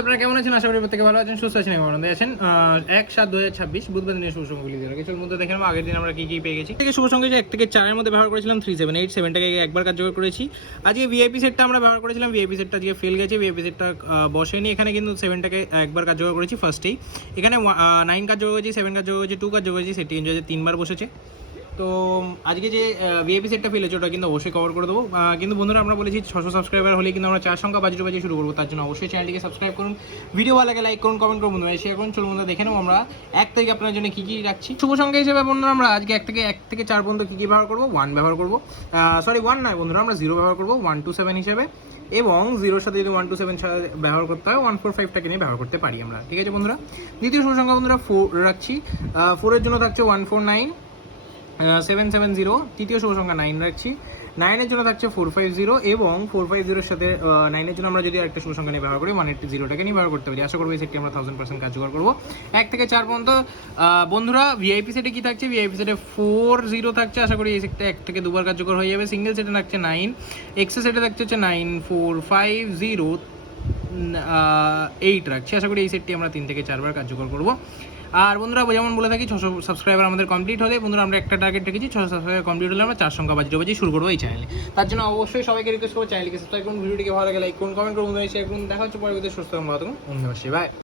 আপনারা কেমন আছেন? আশা করি প্রত্যেকে ভালো আছেন, সুস্থ আছেন এবং আনন্দে আছেন। 1/7/2026 বুধবার দিনের শুভ সংখ্যাগুলি দিয়ে কিছু মধ্যে দেখে নেবো আগের দিন আমরা কি পেয়ে গেছি। থেকে শুভ সংখ্যা 1 থেকে 4 এর মধ্যে ব্যবহার করেছিলাম 378 7টাকে একবার কার্যকর করেছি। আজকে ভিআইপি সেটটা আমরা ব্যবহার করেছিলাম, ভিআইপি সেটটা আজকে ফেল গেছে, ভিআইপি সেটটা বসেনি। এখানে কিন্তু 7টাকে একবার কার্যকর করেছি ফার্স্টেই। এখানে 9 কার্যকর করেছি, 7 কার্যকর করেছি, 2 কার্যকর করেছি, সেটি এনজয় 3বার বসেছে। তো আজকে যে ভিআইপি সেটটা ফেলেছে ওটা কিন্তু অবশ্যই কভার করে দেবো। কিন্তু বন্ধুরা আমরা বলেছি 600 সাবস্ক্রাইবার হলে কিন্তু আমরা 4 সংখ্যা বাজি শুরু করবো। তার জন্য অবশ্যই চ্যানেলটিকে সাবস্ক্রাইব করুন, ভিডিও ভালো লাগে লাইক করুন, কমেন্ট করুন, বন্ধুরা শেয়ার করুন। চলুন বন্ধুরা দেখে নেবো আমরা 1 থেকে আপনার জন্য কী কী রাখছি। শুভ সংখ্যা হিসেবে বন্ধুরা আমরা আজকে 1 থেকে 4 পর্যন্ত কী কী ব্যবহার করবো। 1 ব্যবহার করবো, 1 নয় বন্ধুরা, আমরা 0 ব্যবহার করবো 1 to 7 হিসেবে, এবং 0-র সাথে যদি 1 to 7 ব্যবহার করতে হয় 145টাকে নিয়ে ব্যবহার করতে পারি আমরা। ঠিক আছে বন্ধুরা। দ্বিতীয় শুভ সংখ্যা বন্ধুরা 4 রাখছি। 4-এর জন্য থাকছে 149 770। তৃতীয় শুভ সংখ্যা 9 রাখছি। 9-এর জন্য থাকছে 450, এবং 450-এর সাথে 9-এর জন্য আমরা যদি আরেকটা শুভ সংখ্যা নিয়ে ব্যবহার করি 180টাকে নিয়ে ব্যবহার করতে পারি। আশা করবো এই সেটটি আমরা 1000% কার্যকর করবো। 1 থেকে 4 পর্যন্ত বন্ধুরা ভিআইপি সেটে কি থাকছে? ভিআইপি সেটে 40 থাকছে। আশা করি এই সেটটা 1 থেকে 2বার কার্যকর হয়ে যাবে। সিঙ্গেল সেটে থাকছে 9, এক্সে সেটে থাকছে হচ্ছে 9450 8 রাখছি। আশা করি এই সেটটি আমরা 3 থেকে 4বার কার্যকর করবো। আর বন্ধুরা যেমন বলে থাকি 600 সাবস্ক্রাইবার আমাদের কমপ্লিট হলে, বন্ধুরা আমরা একটা টার্গেট রেখেছি, 600 সাবস্ক্রাইবার কমপ্লিট হলে আমরা 4 সংখ্যা বাজি শুরু করবো এই চ্যানেলে। তার জন্য অবশ্যই সবাইকে রিকোয়েস্ট করবো চ্যানেলকে সাবস্ক্রাইব করুন, ভিডিওটিকে ভালো লাগে লাইক করুন, কমেন্ট করুন, শেয়ার করুন। দেখা হচ্ছে পরে সুস্থ এবং ভালো থাকুন। ধন্যবাদ, বাই।